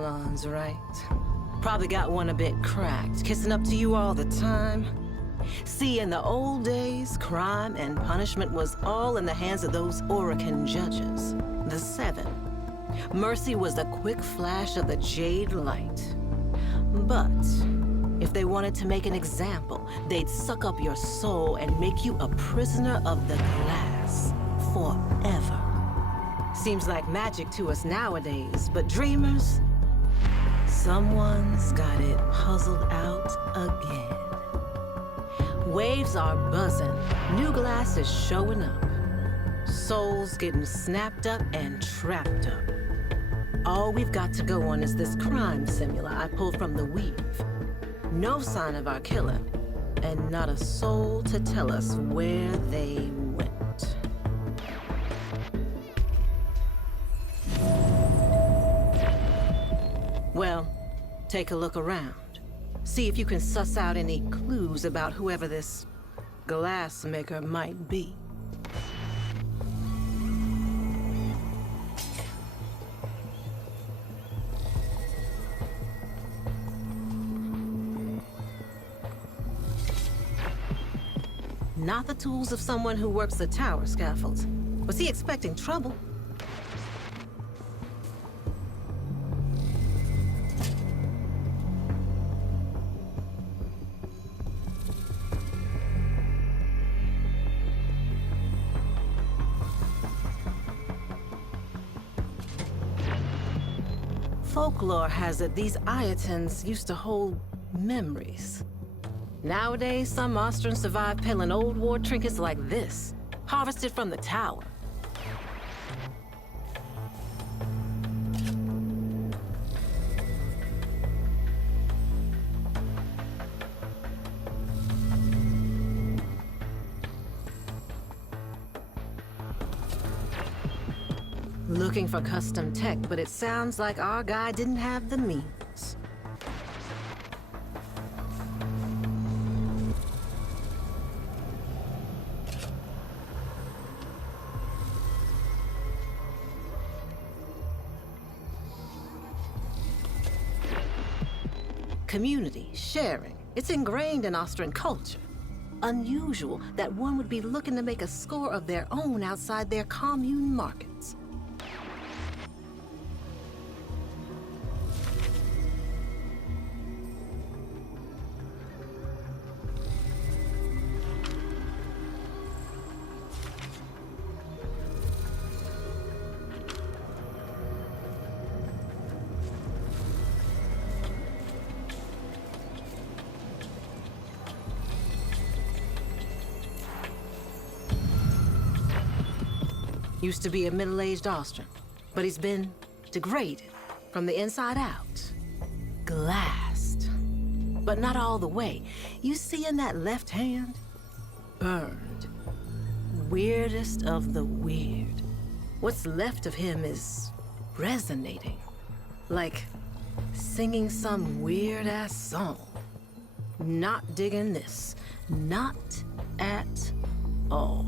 salons, right? Probably got one a bit cracked, kissing up to you all the time. See, in the old days, crime and punishment was all in the hands of those Orican judges, the Seven. Mercy was the quick flash of the jade light. But if they wanted to make an example, they'd suck up your soul and make you a prisoner of the glass forever. Seems like magic to us nowadays, but dreamers, someone's got it puzzled out again. Waves are buzzing, new glass is showing up. Souls getting snapped up and trapped up. All we've got to go on is this crime simula I pulled from the weave. No sign of our killer, and not a soul to tell us where they went. Well, take a look around. See if you can suss out any clues about whoever this Glassmaker might be. Not the tools of someone who works the tower scaffolds. Was he expecting trouble? Folklore has it these Iotans used to hold memories. Nowadays, some Austrians survive peddling old war trinkets like this, harvested from the tower. Looking for custom tech, but it sounds like our guy didn't have the means. Community, sharing, it's ingrained in Austrian culture. Unusual that one would be looking to make a score of their own outside their commune markets. Used to be a middle-aged Austrian, but he's been degraded from the inside out. Glassed. But not all the way. You see in that left hand? Burned. Weirdest of the weird. What's left of him is resonating. Like singing some weird-ass song. Not digging this. Not at all.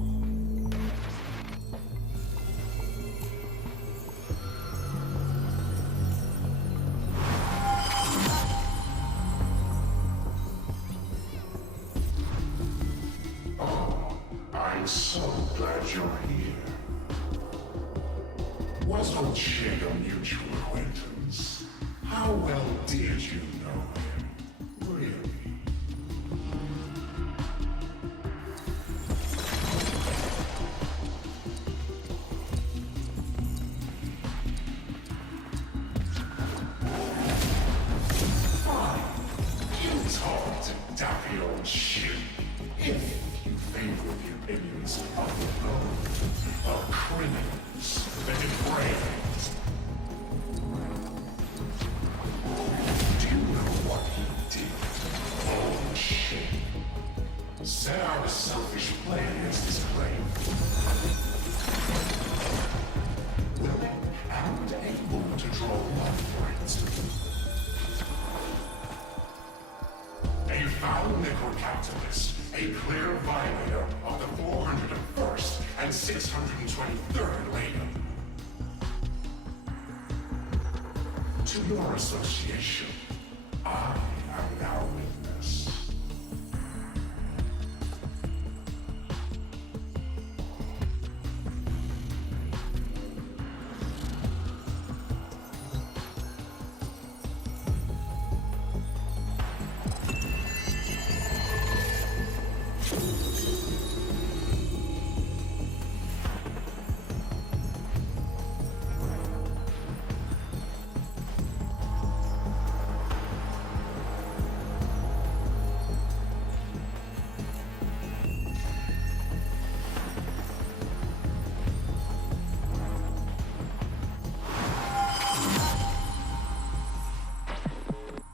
I'm so glad you're here. Was old Shay a mutual acquaintance? How well did you know him? Really? Fine. You talked, daffy old shit. If you favor the opinions of the road, of criminals, the depraved. Do you know what he did? Oh shit. Set out a selfish play against his claim. Willing and able to draw blood for it. A foul necrocapitalist, a clear violator of the 401st and 623rd Legum. to your association. I am now witness.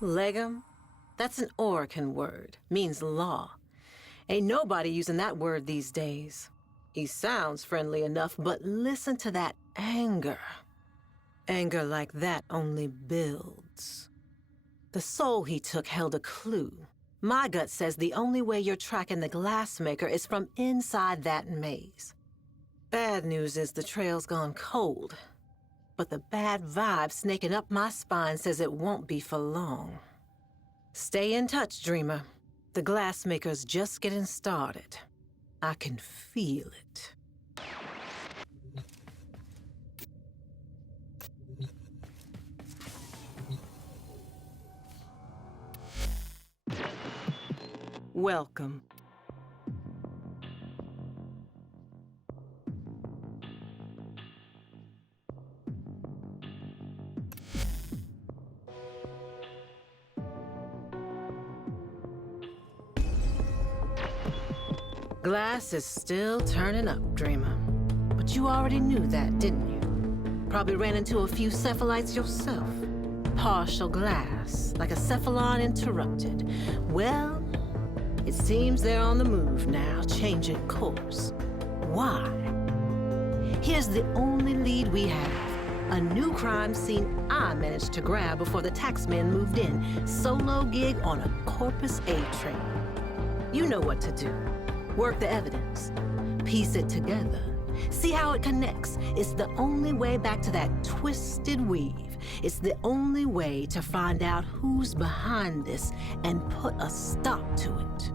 Legum? That's an Orokin word. Means law. Ain't nobody using that word these days. He sounds friendly enough, but listen to that anger. Anger like that only builds. The soul he took held a clue. My gut says the only way you're tracking the Glassmaker is from inside that maze. Bad news is the trail's gone cold. But the bad vibe snaking up my spine says it won't be for long. Stay in touch, Dreamer. The Glassmaker's just getting started. I can feel it. Welcome. Glass is still turning up, Dreamer. But you already knew that, didn't you? Probably ran into a few cephalites yourself. Partial glass, like a cephalon interrupted. Well, it seems they're on the move now, changing course. Why? Here's the only lead we have. A new crime scene I managed to grab before the taxman moved in. Solo gig on a Corpus A train. You know what to do. Work the evidence. Piece it together. See how it connects. It's the only way back to that twisted weave. It's the only way to find out who's behind this and put a stop to it.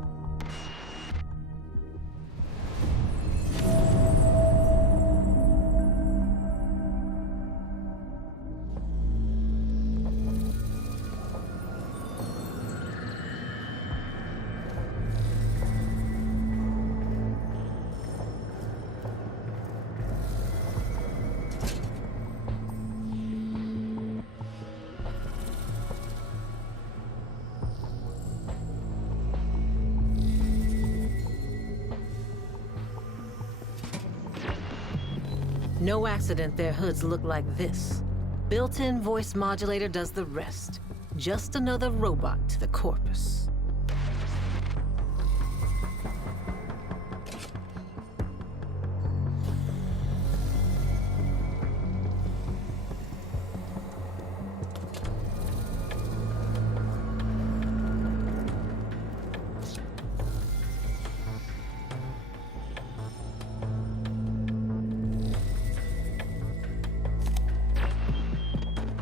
No accident their hoods look like this. Built-in voice modulator does the rest. Just another robot to the corpus.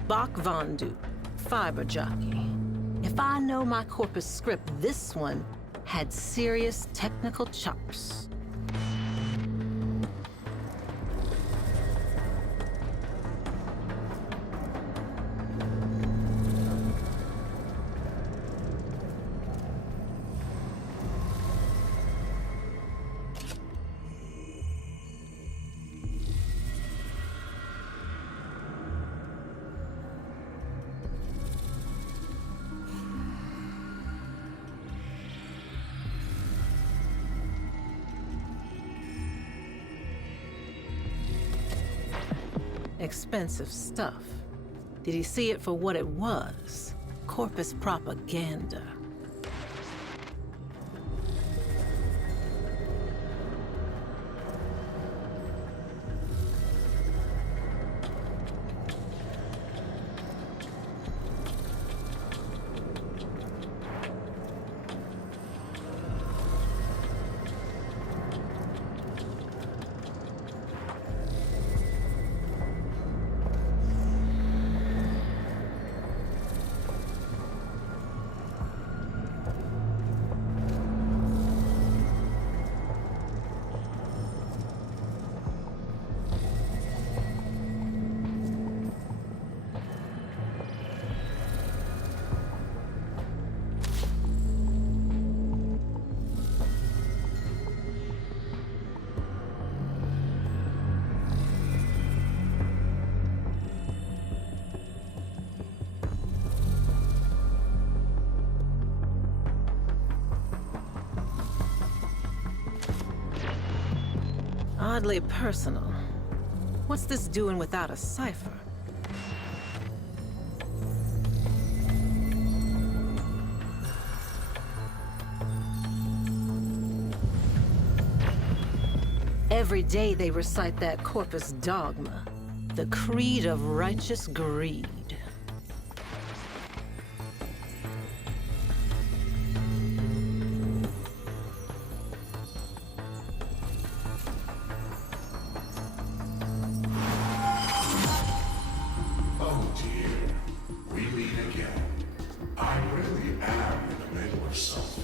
Bach Vondu, fiber jockey. If I know my corpus script, this one had serious technical chops. Expensive stuff. Did he see it for what it was? Corpus propaganda. Oddly personal. What's this doing without a cipher? Every day they recite that corpus dogma, the creed of righteous greed. Oh dear, we meet again. I really am in the middle of something.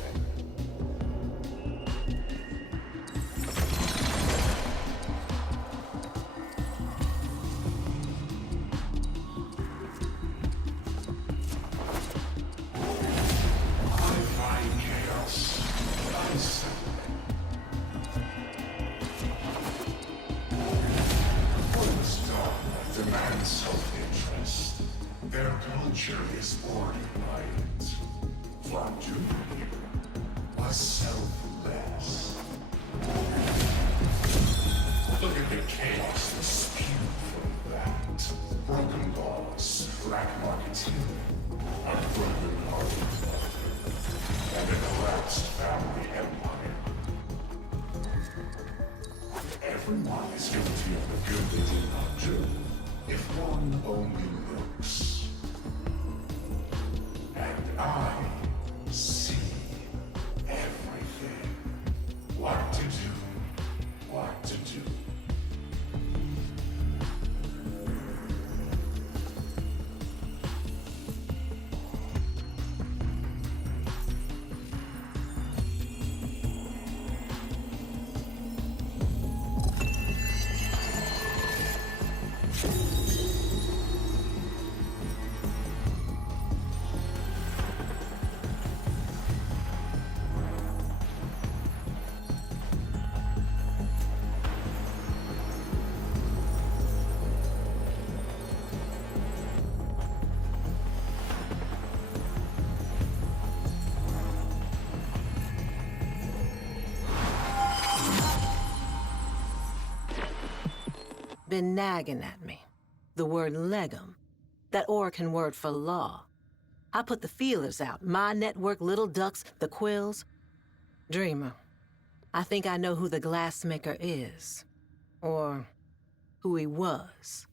I find chaos unsettling. One's dogma demands self-interest. Their culture is bordered by it. Vladimir was selfless. Look at the chaos that spewed from that. Broken laws, black marketing, a broken hearted mother, and a collapsed family empire. Everyone is guilty of the good they did not do, if one only looks. And I see everything. What to do, what to do. Been nagging at me. The word legum. That Oracan word for law. I put the feelers out. My network, Little Ducks, the Quills. Dreamer, I think I know who the Glassmaker is. Or who he was.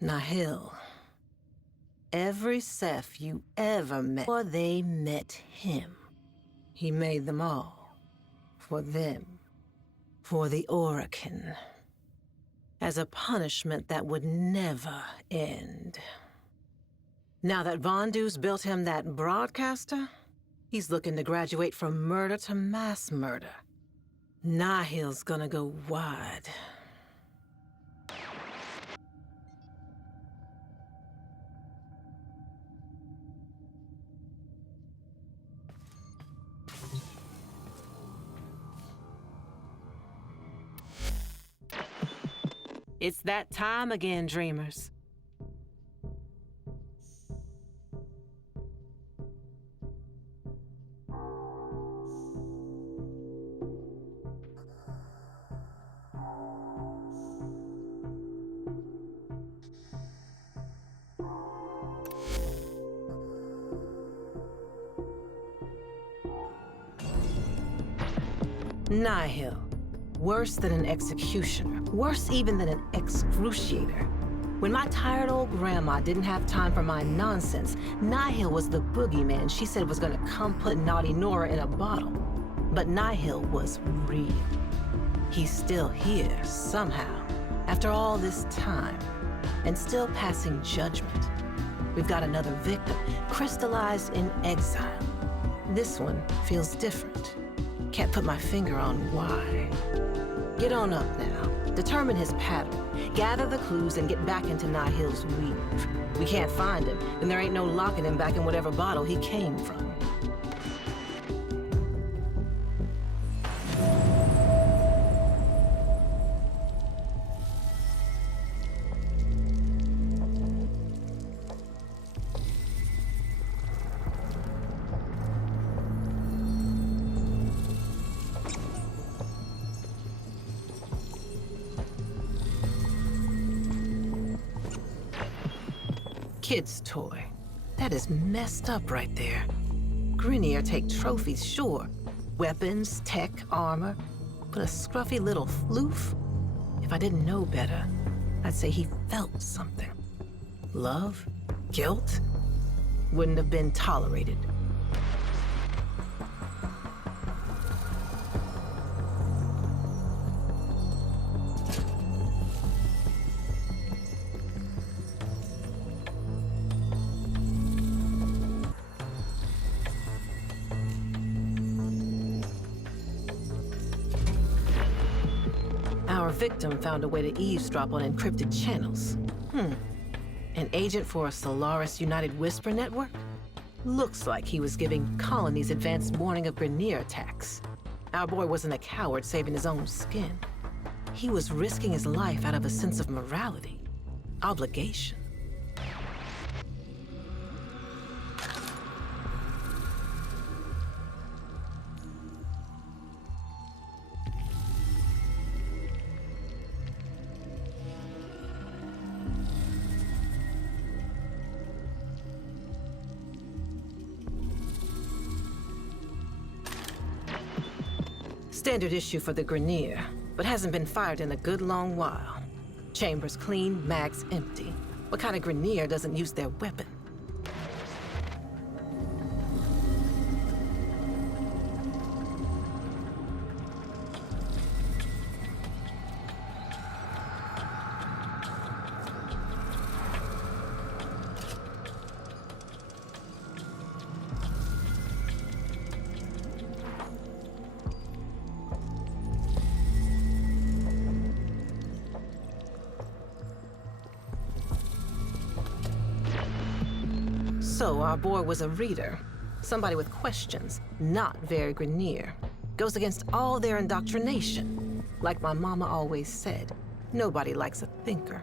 Nihil. Every Ceph you ever met, or they met him. He made them all. For them. For the Oracan. As a punishment that would never end. Now that Vondu's built him that broadcaster, he's looking to graduate from murder to mass murder. Nihil's gonna go wide. It's that time again, dreamers. Nihil. Worse than an executioner. Worse even than an excruciator. When my tired old grandma didn't have time for my nonsense, Nihil was the boogeyman she said was gonna come put naughty Nora in a bottle. But Nihil was real. He's still here, somehow, after all this time, and still passing judgment. We've got another victim, crystallized in exile. This one feels different. Can't put my finger on why. Get on up now. Determine his pattern. Gather the clues and get back into Nihil's weave. We can't find him, and there ain't no locking him back in whatever bottle he came from. Kid's toy. That is messed up right there. Grenier take trophies, sure. Weapons, tech, armor. But a scruffy little floof? If I didn't know better, I'd say he felt something. Love? Guilt? Wouldn't have been tolerated. Our victim found a way to eavesdrop on encrypted channels. An agent for a Solaris United Whisper network? Looks like he was giving colonies advance warning of Grenier attacks. Our boy wasn't a coward saving his own skin. He was risking his life out of a sense of morality, obligation. Standard issue for the Grenier, but hasn't been fired in a good long while. Chambers clean, mags empty. What kind of Grenier doesn't use their weapon? So our boy was a reader. Somebody with questions, not very Grenier. Goes against all their indoctrination. Like my mama always said, nobody likes a thinker.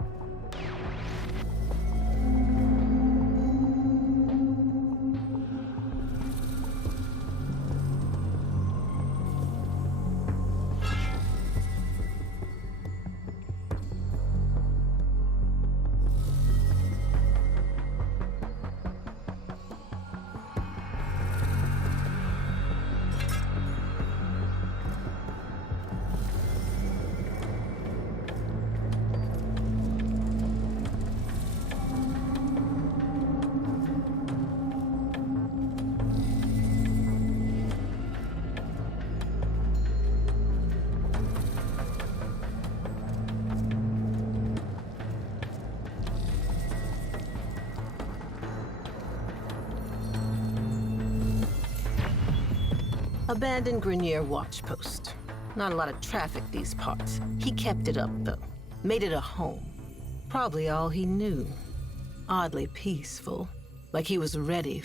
Abandoned Grenier watch post. Not a lot of traffic these parts. He kept it up, though. Made it a home. Probably all he knew. Oddly peaceful. Like he was ready.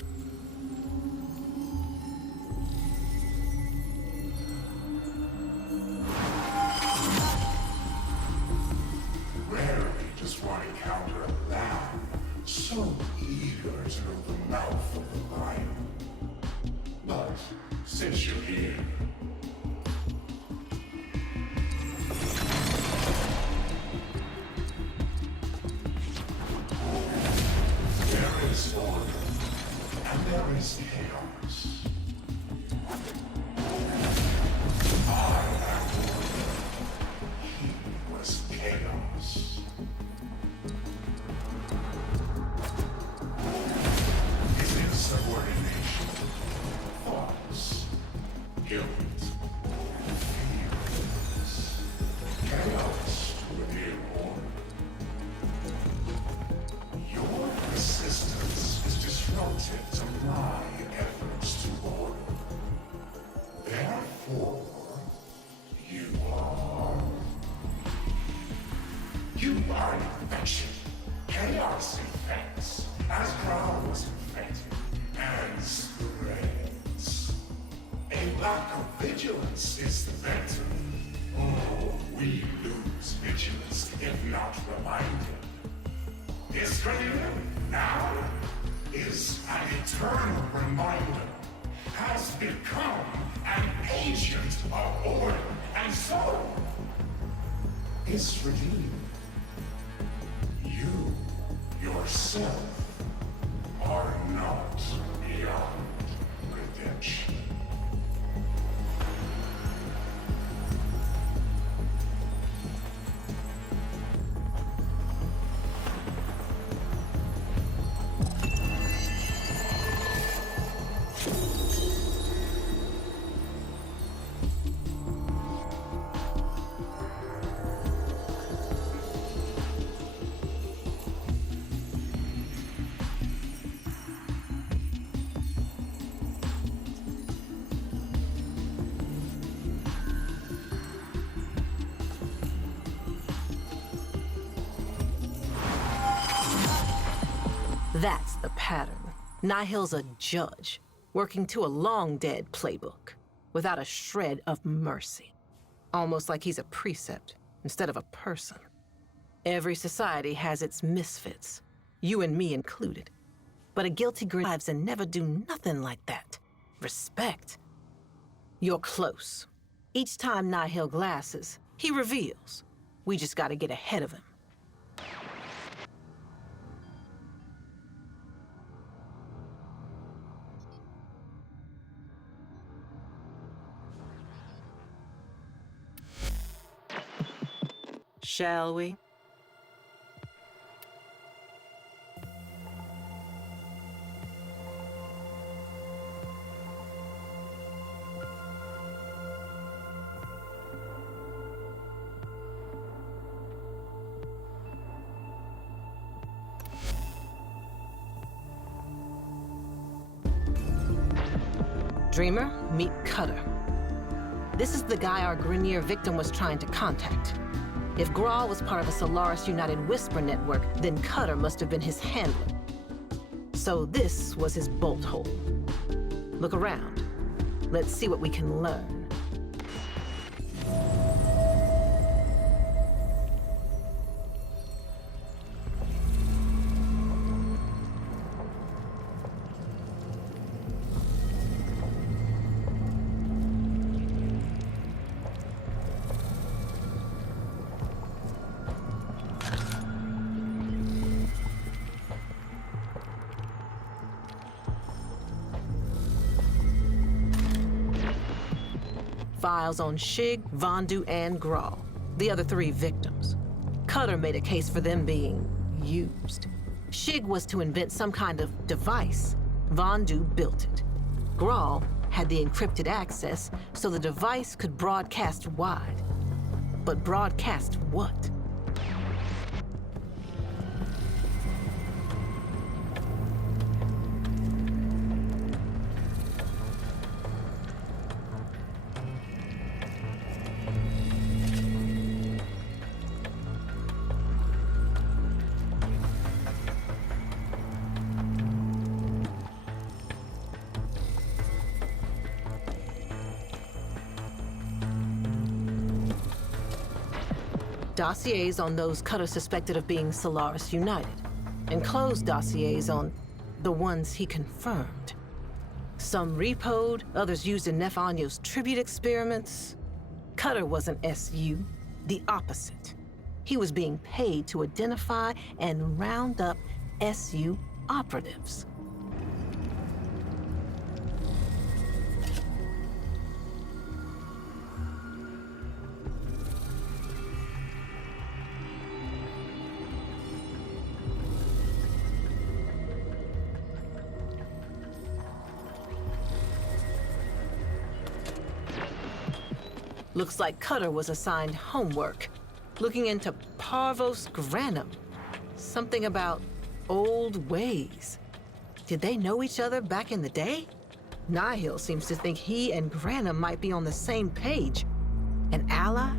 Rarely does one encounter a lamb so eager to know the mouth of the lion. But since you're here, there is order and there is chaos. I am order. He was chaos. His insubordination, thoughts, guilt, feelings, chaos to a near order. Your resistance is disruptive to my efforts to order. Therefore, you are infection. Chaos infects, as crowds infected, and spreads. A lack of vigilance is the better. Oh, we lose vigilance if not reminded. This Grenier now is an eternal reminder, has become an agent of order, and so is redeemed. You, yourself, are not beyond redemption. That's the pattern. Nihil's a judge, working to a long-dead playbook, without a shred of mercy. Almost like he's a precept instead of a person. Every society has its misfits, you and me included. But a guilty grid lives and never do nothing like that. Respect. You're close. Each time Nihil glasses, he reveals. We just gotta get ahead of him. Shall we? Dreamer, meet Cutter. This is the guy our Grenier victim was trying to contact. If Grawl was part of a Solaris United Whisper network, then Cutter must have been his handler. So this was his bolt hole. Look around. Let's see what we can learn. Files on Shig, Vondu, and Grawl, the other three victims. Cutter made a case for them being used. Shig was to invent some kind of device. Vondu built it. Grawl had the encrypted access so the device could broadcast wide. But broadcast what? Dossiers on those Cutter suspected of being Solaris United, and closed dossiers on the ones he confirmed. Some repoed, others used in Nefanyo's tribute experiments. Cutter wasn't SU, the opposite. He was being paid to identify and round up SU operatives. Looks like Cutter was assigned homework, looking into Parvos Granum. Something about old ways. Did they know each other back in the day? Nihil seems to think he and Granum might be on the same page. An ally?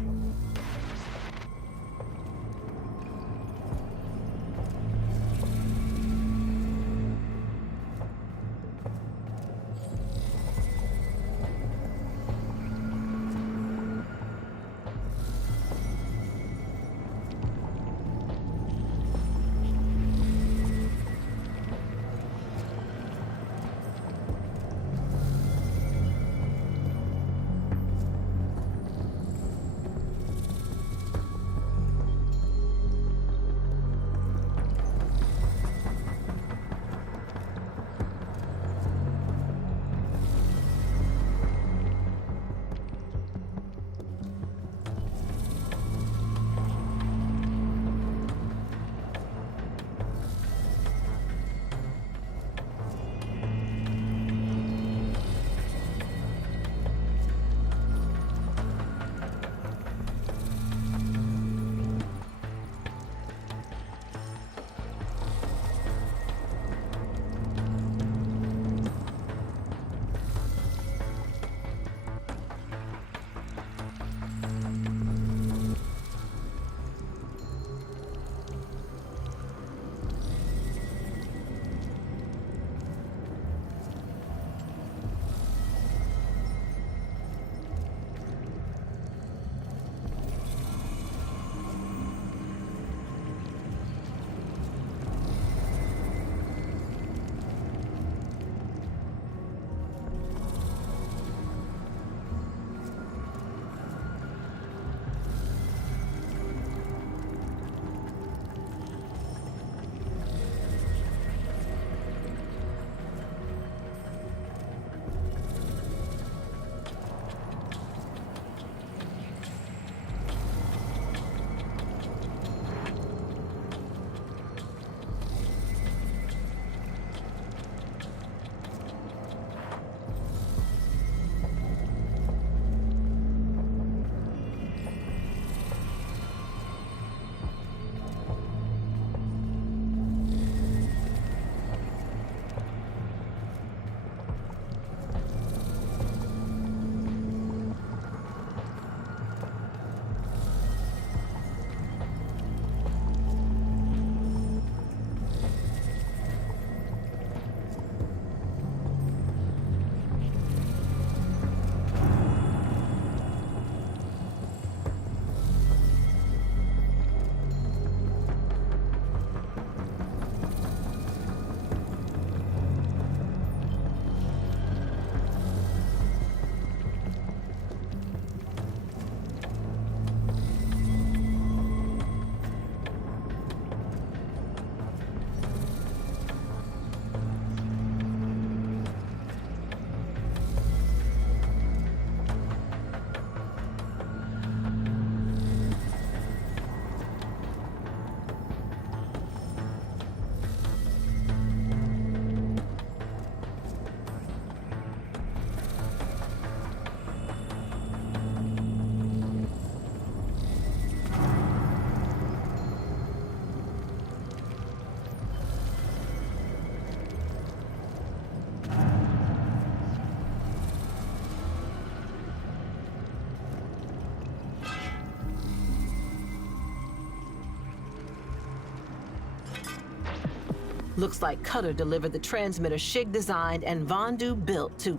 Looks like Cutter delivered the transmitter Shig designed and Vondu built to...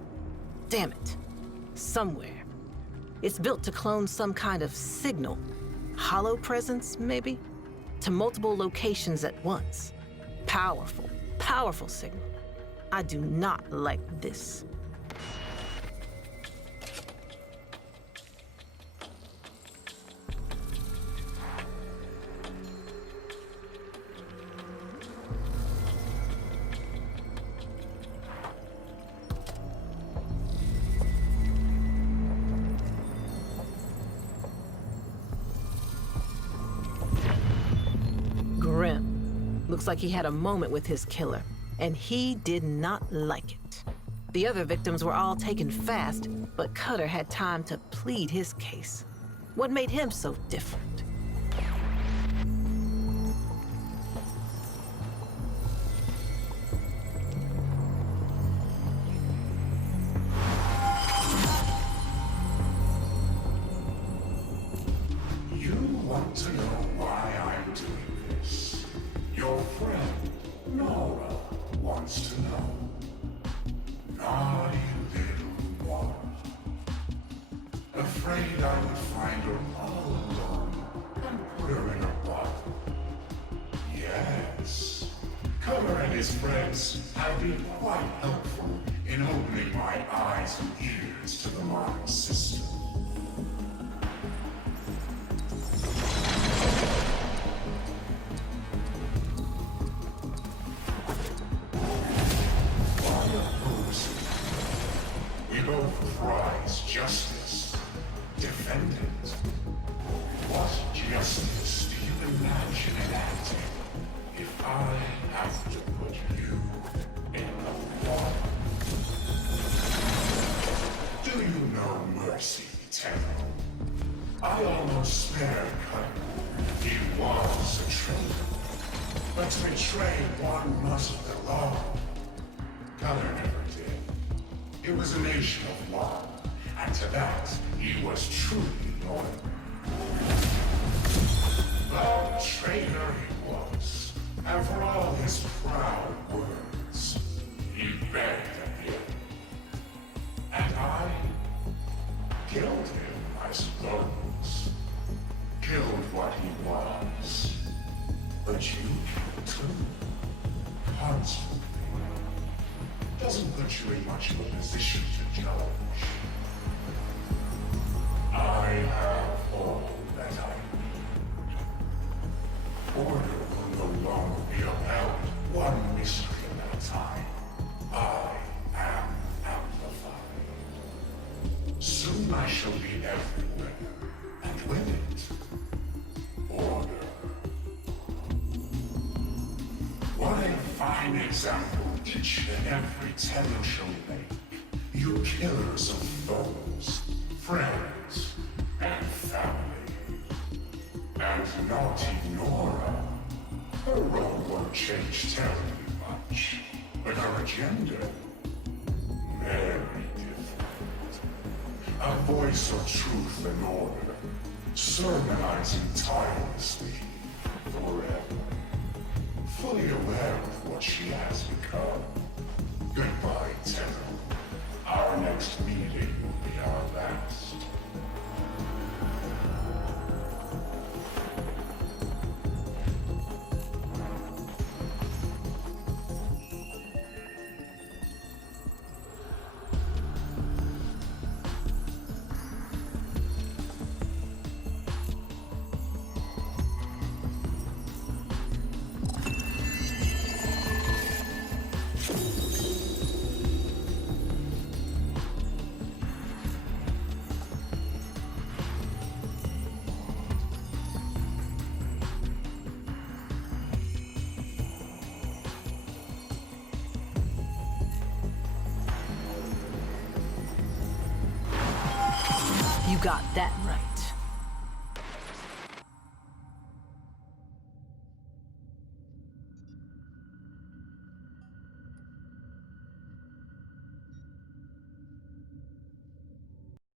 Damn it. Somewhere. It's built to clone some kind of signal. Hollow presence, maybe? To multiple locations at once. Powerful, powerful signal. I do not like this. Grim. Looks like he had a moment with his killer, and he did not like it. The other victims were all taken fast, but Cutter had time to plead his case. What made him so different? You want to know why I'm doing this? Your friend, Nora, wants to know. Naughty little one. Afraid I would find her all alone and put her in a bottle. Yes. Cover and his friends have been quite helpful in opening my eyes and ears to the modern system. We both prize justice, defend it. What justice do you imagine enacting if I have to put you in the water? Do you know mercy, Tenno? I almost spared Cutter. He was a traitor. But to betray one must belong. Cutter never did. It was a nation of law, and to that he was truly loyal. But traitor he was, and for all his proud words, he begged again. And I killed him, I suppose. Killed what he was. But you killed too. Constantly. Doesn't put you in much of a position to judge. I have all that I need. Order will no longer be upheld one mystery at a time. I am amplified. Soon I shall be everywhere, and with it, order. What a fine example each and every Tenno shall make. You killers of foes, friends, and family. And naughty Nora. Her role won't change terribly much, but her agenda, very different. A voice of truth and order, sermonizing tirelessly forever. Fully aware of what she has become. Goodbye, Tenno. Our next meeting will be our last. You got that right.